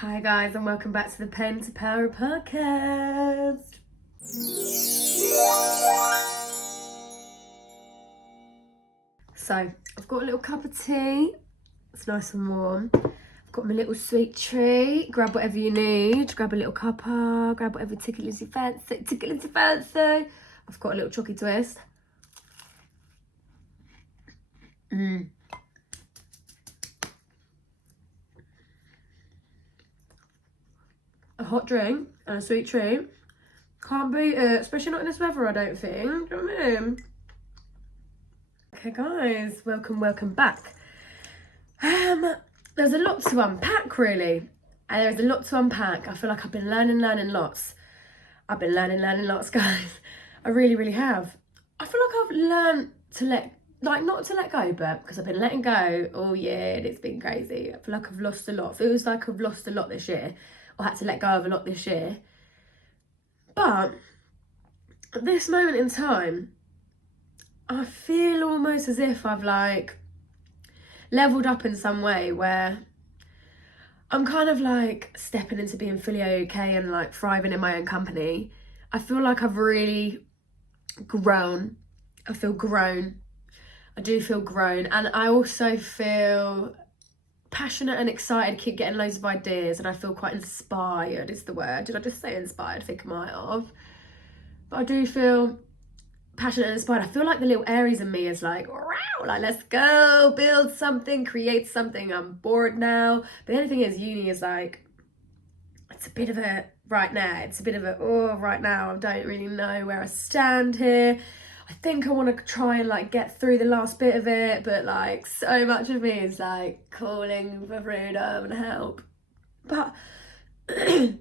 Hi guys, and welcome back to the Pen to Power podcast. So, I've got a little cup of tea. It's nice and warm. I've got my little sweet treat. Grab whatever you need. Grab a little cuppa. Grab whatever tickles your fancy. I've got a little chalky twist. A hot drink and a sweet treat. Can't beat it, especially not in this weather, I don't think. Do you know what I mean? Okay guys, welcome back. There's a lot to unpack really. And there's a lot to unpack. I feel like I've been learning lots. I've been learning lots, guys. I really have. I feel like I've learned to not to let go, but because I've been letting go all year and it's been crazy. I feel like I've lost a lot. Feels like I've lost a lot this year. I had to let go of a lot this year. But at this moment in time, I feel almost as if I've leveled up in some way where I'm kind of stepping into being fully okay and thriving in my own company. I feel like I've really grown. I feel grown. I do feel grown. And I also feel passionate and excited, keep getting loads of ideas, and I feel quite inspired is the word. Did I just say inspired? I think I might have. But I do feel passionate and inspired. I feel like the little Aries in me is let's go, build something, create something. I'm bored now. But the only thing is, uni is it's a bit of a right now. It's a bit of a, right now I don't really know where I stand here. I think I want to try and get through the last bit of it, but so much of me is calling for freedom and help. But I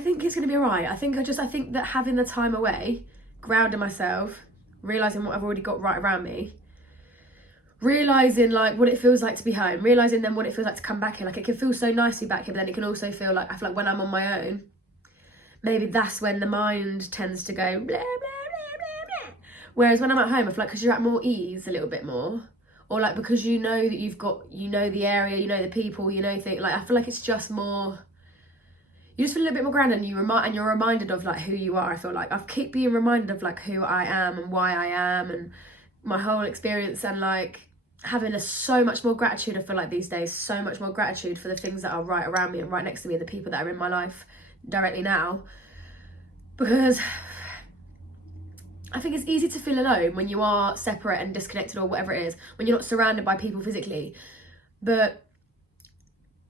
think it's gonna be alright. I think that having the time away, grounding myself, realising what I've already got right around me, realising what it feels like to be home, realising then what it feels like to come back here. It can feel so nice to be back here, but then it can also feel I feel like when I'm on my own, maybe that's when the mind tends to go blah, blah, blah, blah, blah. Whereas when I'm at home, I feel because you're at more ease a little bit more. Or because you know that you've got, the area, the people, things. I feel like it's just more, you just feel a little bit more grounded, and you're reminded of who you are. I feel like I keep being reminded of who I am and why I am and my whole experience, and having so much more gratitude. I feel like these days, so much more gratitude for the things that are right around me and right next to me, and the people that are in my life directly now. Because I think it's easy to feel alone when you are separate and disconnected, or whatever it is, when you're not surrounded by people physically. But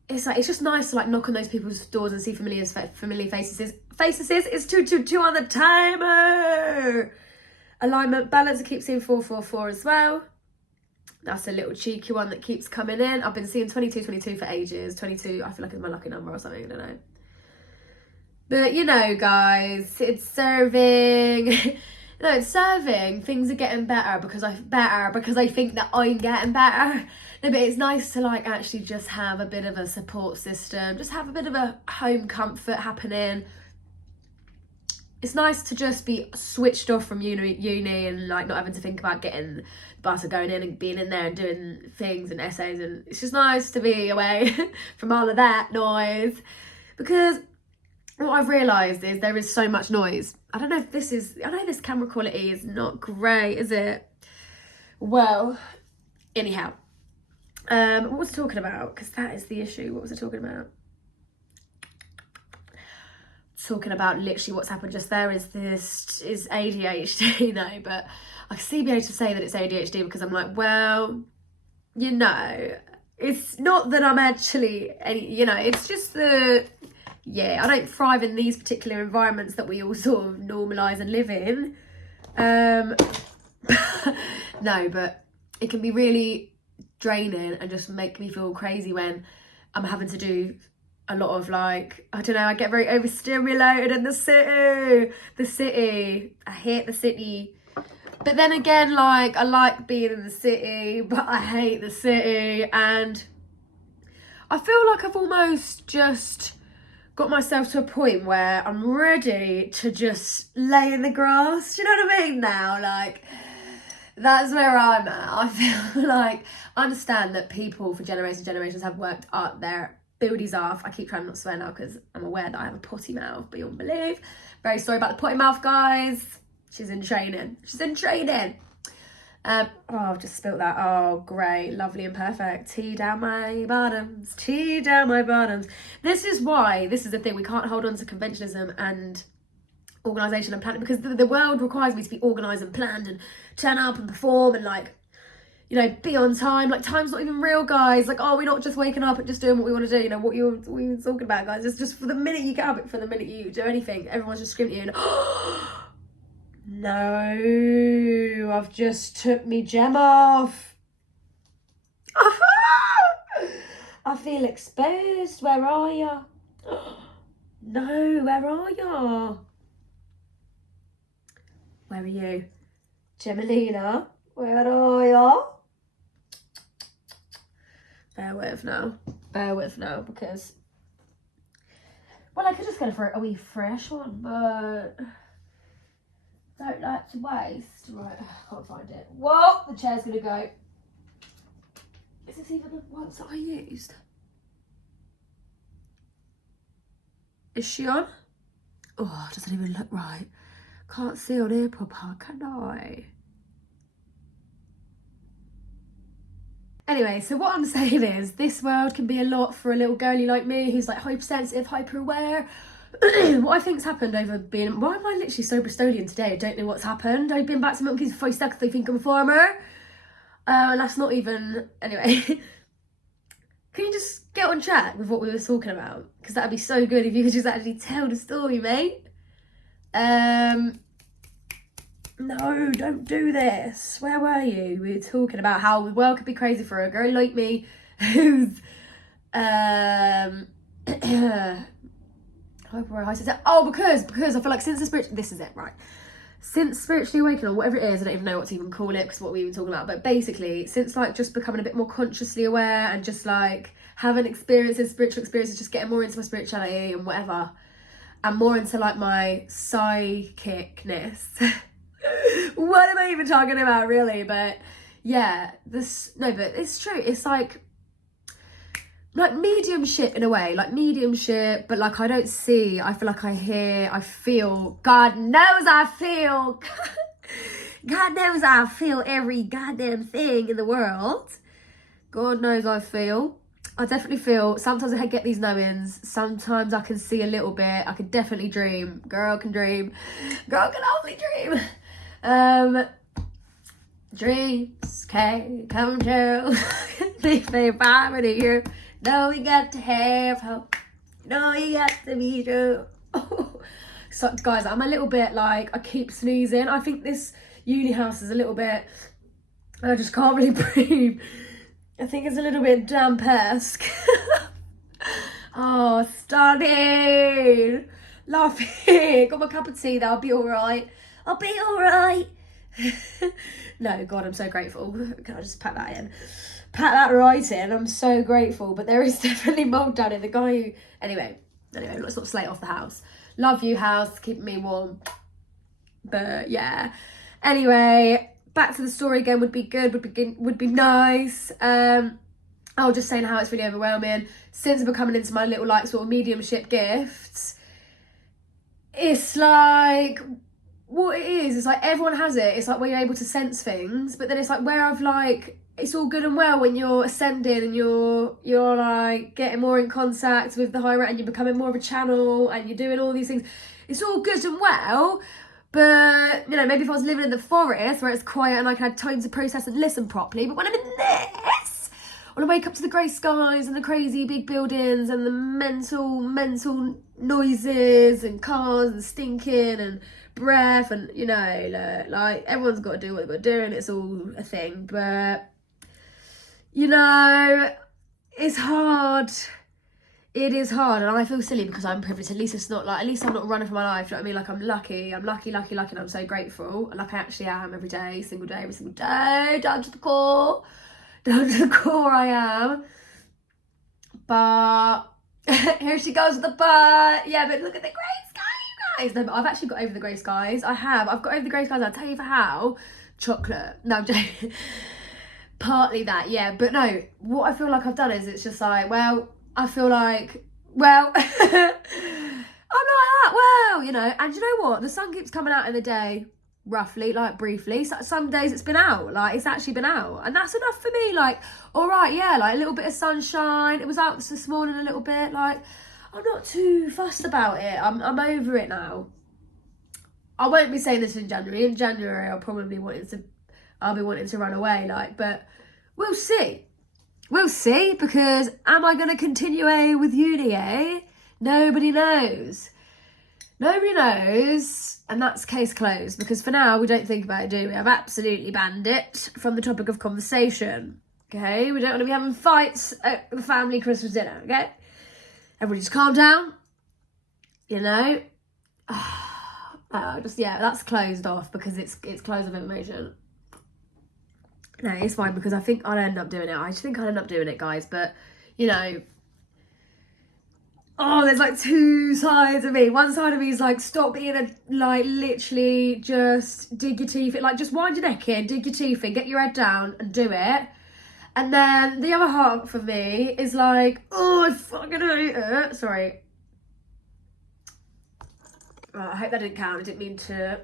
it's just nice to knock on those people's doors and see familiar faces. It's 222 on the timer. Alignment, balance, I keep seeing 444 as well. That's a little cheeky one that keeps coming in. I've been seeing 22 for ages. 22, I feel like it's my lucky number or something, I don't know. But guys, it's serving. No, it's serving. Things are getting better because I think that I'm getting better. No, but it's nice to actually just have a bit of a support system, just have a bit of a home comfort happening. It's nice to just be switched off from uni and not having to think about getting the bus or going in and being in there and doing things and essays, and it's just nice to be away from all of that noise. Because what I've realised is there is so much noise. I know this camera quality is not great, is it? Well, anyhow. What was I talking about? Because that is the issue. What was I talking about? Talking about literally what's happened just there is ADHD. No, but I can be able to say that it's ADHD because I'm it's not that I'm actually it's just I don't thrive in these particular environments that we all sort of normalise and live in. No, but it can be really draining and just make me feel crazy when I'm having to do a lot of I get very overstimulated in the city. I hate the city. But then again, I like being in the city, but I hate the city, and I feel like I've almost just got myself to a point where I'm ready to just lay in the grass. Do you know what I mean now? That's where I'm at. I feel I understand that people for generations have worked out their buildies off. I keep trying not to swear now because I'm aware that I have a potty mouth, but you won't believe. Very sorry about the potty mouth, guys. She's in training. She's in training. Oh, I've just spilt that. Oh, great. Lovely and perfect. Tea down my bottoms. Tea down my bottoms. This is why, this is the thing, we can't hold on to conventionalism and organisation and planning, because the world requires me to be organised and planned and turn up and perform and, like, you know, be on time. Like, time's not even real, guys. Like, oh, we're not just waking up and just doing what we want to do. You know, what you were talking about, guys. It's just for the minute you get up, for the minute you do anything, everyone's just screaming at you and, no, I've just took me gem off. I feel exposed. Where are you? No, where are you? Where are you? Gemelina, where are you? Bear with now, because, well, I could just go for a wee fresh one, but don't like to waste. Right, can't find it. Whoa, the chair's gonna go. Is this even the ones that I used? Is she on? Oh, it doesn't even look right. Can't see on here proper, can I? Anyway, so what I'm saying is, this world can be a lot for a little girlie like me who's like hypersensitive, hyper aware. What I think's happened over being, why am I literally so Bristolian today? I don't know what's happened. I've been back to monkeys for 5 seconds. They think I'm a farmer. And that's not even, anyway. Can you just get on track with what we were talking about? Because that'd be so good if you could just actually tell the story, mate. No, don't do this. Where were you? We were talking about how the world could be crazy for a girl like me who's because I feel like since this is it, right? Since spiritually awakening, or whatever it is, I don't even know what to even call it because what we were talking about, but basically since like just becoming a bit more consciously aware and just like having spiritual experiences, just getting more into my spirituality and whatever, and more into like my psychicness. What am I even talking about, really? But yeah, but it's true. It's like mediumship in a way, like mediumship, but like I don't see, I feel like I hear, I feel, God knows I feel, God knows I feel every goddamn thing in the world. God knows I feel. I definitely feel, sometimes I get these knowings, sometimes I can see a little bit, I can definitely dream, girl can dream, girl can only dream. Dreams can come true. If they find me here, no, you got to have hope. No, you got to be true. So, guys, I'm a little bit like, I keep sneezing. I think this uni house is a little bit, I just can't really breathe. I think it's a little bit damp-esque. Oh, stunning. Laughing. Got my cup of tea, I'll be all right. I'll be all right. No, God, I'm so grateful. Can I just pat that in? Pat that right in. I'm so grateful. But there is definitely mold down in the guy who... Anyway, let's not slate off the house. Love you, house. Keeping me warm. But, yeah. Anyway, back to the story again would be good. Would be nice. I'll just say how it's really overwhelming. Since I'm coming into my little, like, sort of mediumship gifts, it's like... what it is like everyone has it. It's like where you're able to sense things, but then it's like where I've like, it's all good and well when you're ascending and you're like getting more in contact with the higher and you're becoming more of a channel and you're doing all these things. It's all good and well, but you know, maybe if I was living in the forest where it's quiet and I had time to process and listen properly, but when I'm in this, when I wake up to the grey skies and the crazy big buildings and the mental noises and cars and stinking and breath and, you know, like everyone's got to do what they've got to do and it's all a thing, but you know, it's hard. It is hard, and I feel silly because I'm privileged. At least it's not like, at least I'm not running for my life. Do you know what I mean? Like I'm lucky, and I'm so grateful. Like I actually am every day, every single day, down to the core I am. But here she goes with the but. Yeah, but look at the grey sky, you guys. No, but I've actually got over the grey skies. I've got over the grey skies. I'll tell you for how. Chocolate. No, I'm joking. Partly that, yeah. But no, what I feel like I've done is it's just like, well, I feel like, well, I'm not like that, well, you know, and you know what? The sun keeps coming out in the day, roughly, like briefly. So some days it's been out, like it's actually been out, and that's enough for me. Like, all right, yeah, like a little bit of sunshine. It was out this morning a little bit. Like, I'm not too fussed about it. I'm over it now. I won't be saying this in January. In January, I'll be wanting to run away. Like, but we'll see. We'll see, because am I going to continue with uni, eh? Nobody knows. Nobody knows, and that's case closed, because for now we don't think about it, do we? I've absolutely banned it from the topic of conversation, okay? We don't want to be having fights at the family Christmas dinner, okay? Everybody just calm down, you know? Yeah, that's closed off, because it's closed off information. No, it's fine, because I think I'll end up doing it. I just think I'll end up doing it, guys. But, you know, oh, there's like two sides of me. One side of me is like, stop being literally just dig your teeth in. Like, just wind your neck in, dig your teeth in, get your head down and do it. And then the other half of me is like, oh, I fucking hate it. Sorry. I hope that didn't count. I didn't mean to...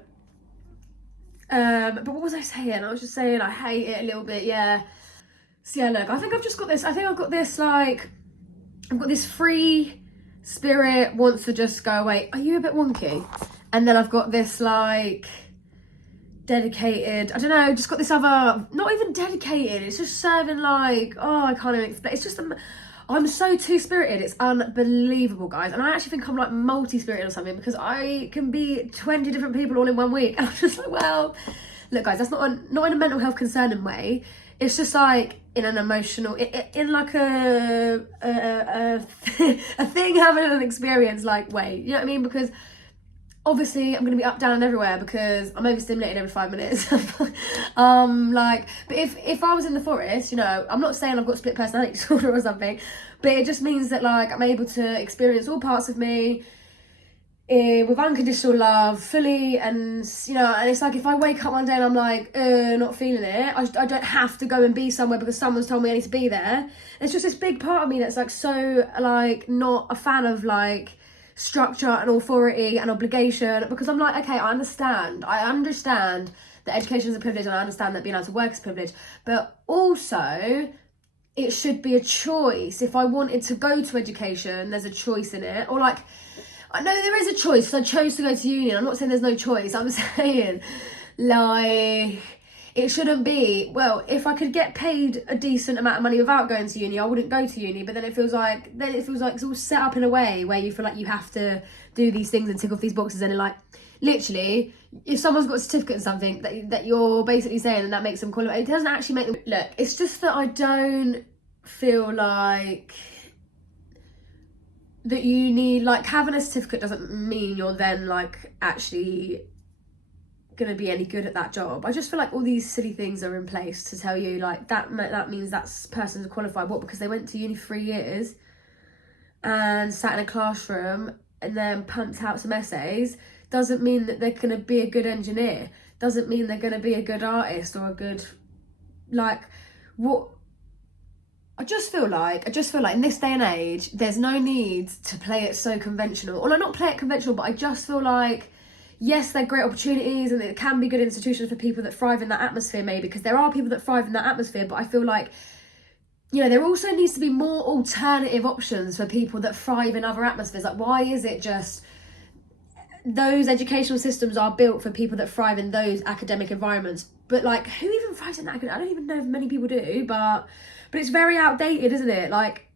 but what was I saying? I was just saying I hate it a little bit, yeah. So yeah, look, I think I've just got this, I've got this free spirit wants to just go away. Are you a bit wonky? And then I've got this like dedicated, I don't know, just got this other, not even dedicated, it's just serving like, oh, I can't even explain. It's just, I'm so two-spirited, it's unbelievable, guys. And I actually think I'm like multi-spirited or something, because I can be 20 different people all in 1 week. And I'm just like, well, look, guys, that's not in a mental health concerning way. It's just like in an emotional, in like a thing having an experience like way. You know what I mean? Because obviously I'm going to be up, down and everywhere, because I'm overstimulated every 5 minutes. But if I was in the forest, you know, I'm not saying I've got split personality disorder or something, but it just means that like I'm able to experience all parts of me with unconditional love, fully, and you know, and it's like if I wake up one day and I'm like, not feeling it, I don't have to go and be somewhere because someone's told me I need to be there. It's just this big part of me that's like so like not a fan of like structure and authority and obligation, because I'm like, okay, I understand that education is a privilege, and I understand that being able to work is a privilege, but also it should be a choice. If I wanted to go to education, there's a choice in it. Or like, I know there is a choice, so I chose to go to uni. I'm not saying there's no choice, I'm saying like it shouldn't be, well, if I could get paid a decent amount of money without going to uni, I wouldn't go to uni. But then it feels like it's all set up in a way where you feel like you have to do these things and tick off these boxes. And like, literally, if someone's got a certificate in something that you're basically saying and that makes them qualified, it doesn't actually make them... Look, it's just that I don't feel like that you need, like, having a certificate doesn't mean you're then like actually gonna be any good at that job. I just feel like all these silly things are in place to tell you like that means that person's qualified. What? Because they went to uni 3 years and sat in a classroom and then pumped out some essays, doesn't mean that they're gonna be a good engineer, doesn't mean they're gonna be a good artist or a good, like, what... I just feel like in this day and age there's no need to play it so conventional, or not play it conventional, but I just feel like, yes, they're great opportunities and it can be good institutions for people that thrive in that atmosphere, maybe, because there are people that thrive in that atmosphere, but I feel like, you know, there also needs to be more alternative options for people that thrive in other atmospheres. Like, why is it just those educational systems are built for people that thrive in those academic environments, but like, who even thrives in that? I don't even know if many people do, but it's very outdated, isn't it? Like,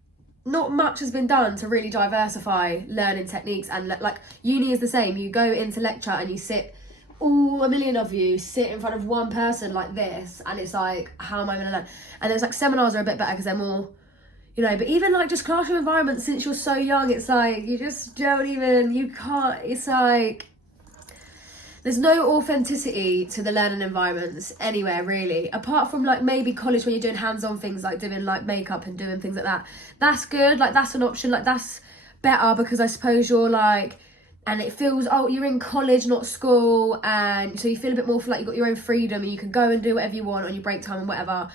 not much has been done to really diversify learning techniques. And like, uni is the same. You go into lecture and you sit, all a million of you sit in front of one person like this, and it's like, how am I going to learn? And there's like, seminars are a bit better because they're more, you know, but even like just classroom environments, since you're so young, it's like, you just don't even, you can't, it's like, there's no authenticity to the learning environments anywhere, really, apart from like maybe college when you're doing hands-on things like doing like makeup and doing things like that. That's good, like that's an option, like that's better, because I suppose you're like, and it feels, oh, you're in college, not school, and so you feel a bit more like you've got your own freedom and you can go and do whatever you want on your break time and whatever.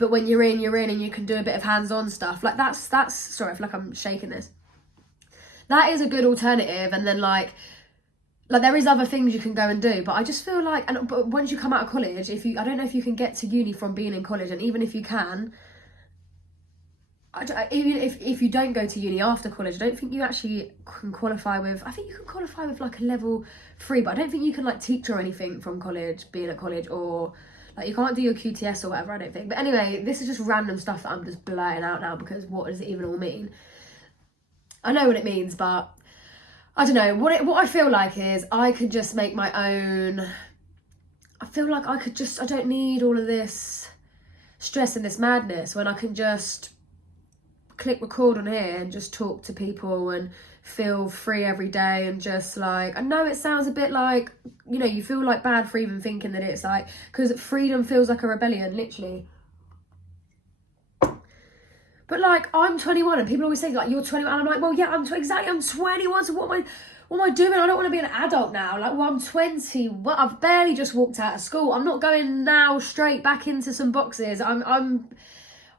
but when you're in and you can do a bit of hands-on stuff. Like that's sorry, I feel like I'm shaking this. That is a good alternative. And then like there is other things you can go and do, but I just feel like, but once you come out of college, I don't know if you can get to uni from being in college, and even if you can, even if you don't go to uni after college, I don't think you actually can qualify with, I think you can qualify with like a level 3, but I don't think you can like teach or anything from college, being at college, or like you can't do your QTS or whatever, I don't think. But anyway, this is just random stuff that I'm just blurting out now, because what does it even all mean? I know what it means, but I don't know. What I feel like is I could just make my own. I feel like I don't need all of this stress and this madness when I can just click record on here and just talk to people and feel free every day, and just like, I know it sounds a bit like, you know, you feel like bad for even thinking that it's like, because freedom feels like a rebellion, literally. But like, I'm 21 and people always say like, you're 21, and I'm like, well, yeah, I'm 21, so what am I doing? I don't want to be an adult now. Like, well, I'm 20. Well, I've barely just walked out of school. I'm not going now straight back into some boxes.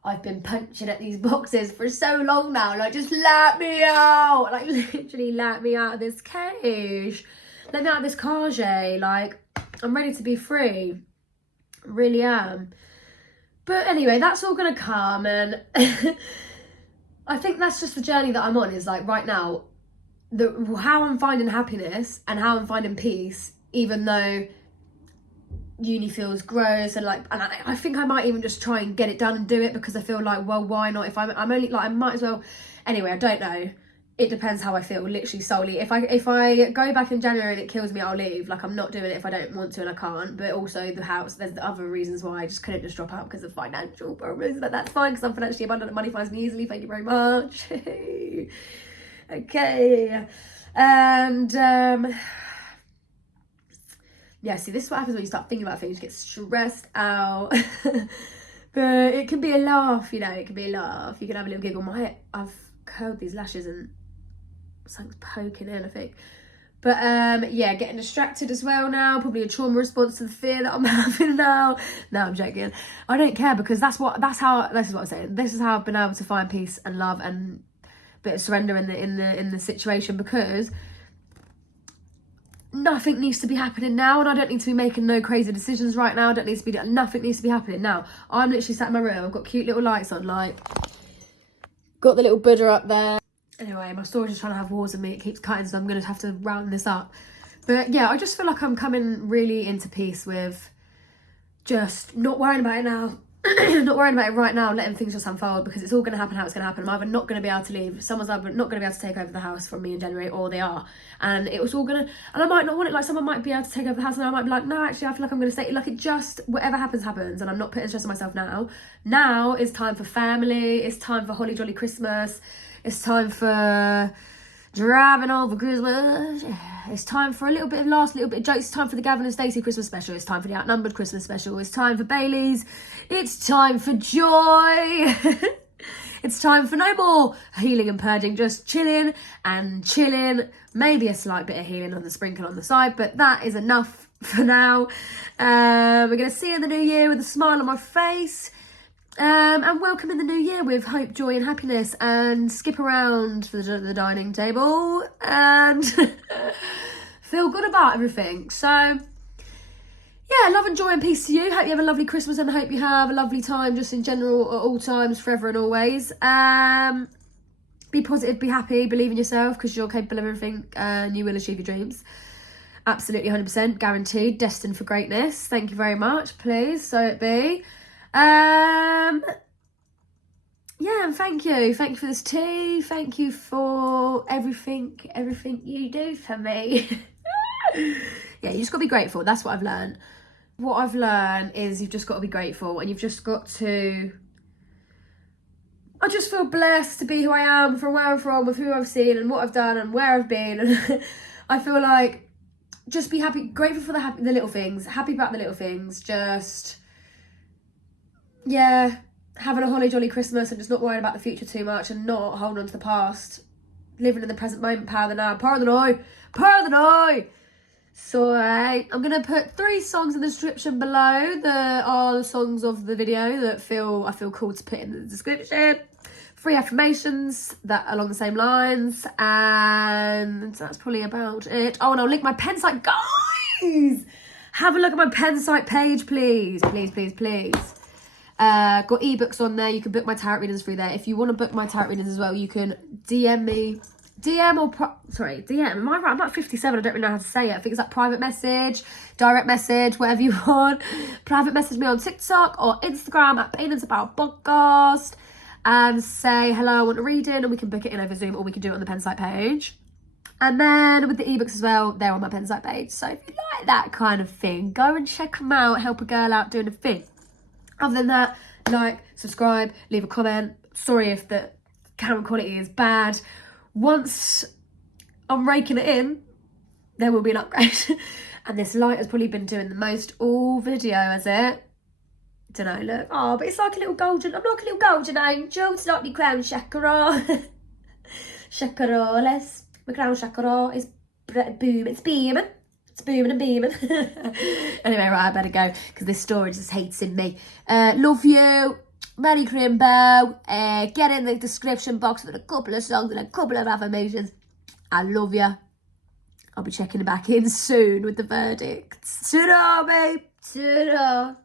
I've been punching at these boxes for so long now. Like, just let me out. Like, literally let me out of this cage. Let me out of this cage. Like, I'm ready to be free. I really am. But anyway, that's all going to come, and I think that's just the journey that I'm on, is like right now, how I'm finding happiness and how I'm finding peace, even though uni feels gross, and like, and I think I might even just try and get it done and do it, because I feel like, well, why not? If I'm only like, I might as well. Anyway, I don't know. It depends how I feel, literally solely. If I go back in January and it kills me, I'll leave. Like, I'm not doing it if I don't want to, and I can't. But also the house, there's the other reasons why I just couldn't just drop out, because of financial problems. But that's fine, because I'm financially abundant and money finds me easily. Thank you very much. Okay. And yeah, see, this is what happens when you start thinking about things. You get stressed out. But it can be a laugh, you know. It can be a laugh. You can have a little giggle. I've curled these lashes and something's poking in, I think. But yeah, getting distracted as well now. Probably a trauma response to the fear that I'm having now. No, I'm joking. I don't care, because this is what I'm saying. This is how I've been able to find peace and love and a bit of surrender in the situation, because nothing needs to be happening now, and I don't need to be making no crazy decisions right now. Nothing needs to be happening now. I'm literally sat in my room. I've got cute little lights on, like, got the little Buddha up there. Anyway, my storage is trying to have wars with me. It keeps cutting, so I'm going to have to round this up. But yeah, I just feel like I'm coming really into peace with just not worrying about it now. Not worrying about it right now, letting things just unfold, because it's all going to happen how it's going to happen. I'm either not going to be able to leave, someone's either not going to be able to take over the house from me in January, or they are. And it was all going to, and I might not want it, like someone might be able to take over the house, and I might be like, no, actually, I feel like I'm going to stay. Like, it just, whatever happens, happens, and I'm not putting stress on myself now. Now is time for family, it's time for holly jolly Christmas, it's time for driving over Christmas. It's time for a little bit of laughs, a little bit of jokes. It's time for the Gavin and Stacey Christmas special. It's time for the Outnumbered Christmas special. It's time for Bailey's. It's time for joy. It's time for no more healing and purging, just chilling and chilling. Maybe a slight bit of healing on the sprinkle on the side, but that is enough for now. We're going to see you in the new year with a smile on my face. And welcome in the new year with hope, joy and happiness, and skip around the dining table and feel good about everything. So yeah, love and joy and peace to you. Hope you have a lovely Christmas, and I hope you have a lovely time just in general at all times, forever and always. Be positive, be happy, believe in yourself, because you're capable of everything and you will achieve your dreams. Absolutely 100% guaranteed, destined for greatness. Thank you very much, please, so it be. Yeah, and thank you for this tea, thank you for everything you do for me. Yeah, you just got to be grateful. That's what I've learned. What I've learned is you've just got to be grateful, and you've just got to, I just feel blessed to be who I am, from where I'm from, with who I've seen and what I've done and where I've been, and I feel like just be happy, grateful for the little things, happy about the little things, just, yeah, having a holly jolly Christmas and just not worrying about the future too much, and not holding on to the past, living in the present moment, power of the now, power of the now. So I'm going to put 3 songs in the description below that are the songs of the video that I feel cool to put in the description. 3 affirmations that are along the same lines, and that's probably about it. Oh, and I'll link my pen site. Guys, have a look at my pen site page, please. Please, please, please. Got ebooks on there. You can book my tarot readings through there. If you want to book my tarot readings as well, you can DM me. DM. Am I right? I'm like 57. I don't really know how to say it. I think it's like private message, direct message, whatever you want. Private message me on TikTok or Instagram at Paintings About Podcast and say, hello, I want a reading, and we can book it in over Zoom, or we can do it on the pen site page. And then with the ebooks as well, they're on my pen site page. So if you like that kind of thing, go and check them out. Help a girl out doing a thing. Other than that, like, subscribe, leave a comment. Sorry if the camera quality is bad. Once I'm raking it in, there will be an upgrade. And this light has probably been doing the most all video, has it? Don't know, look. Oh, but it's like a little golden, I'm like a little golden angel. It's like my crown chakra. Chakra-less. My crown chakra is boom, it's beaming. It's booming and beaming. Anyway, right, I better go because this storage is hating me. Love you. Merry Crimbo. Get in the description box with a couple of songs and a couple of affirmations. I love you. I'll be checking back in soon with the verdicts. Ta-da, babe. Ta-da.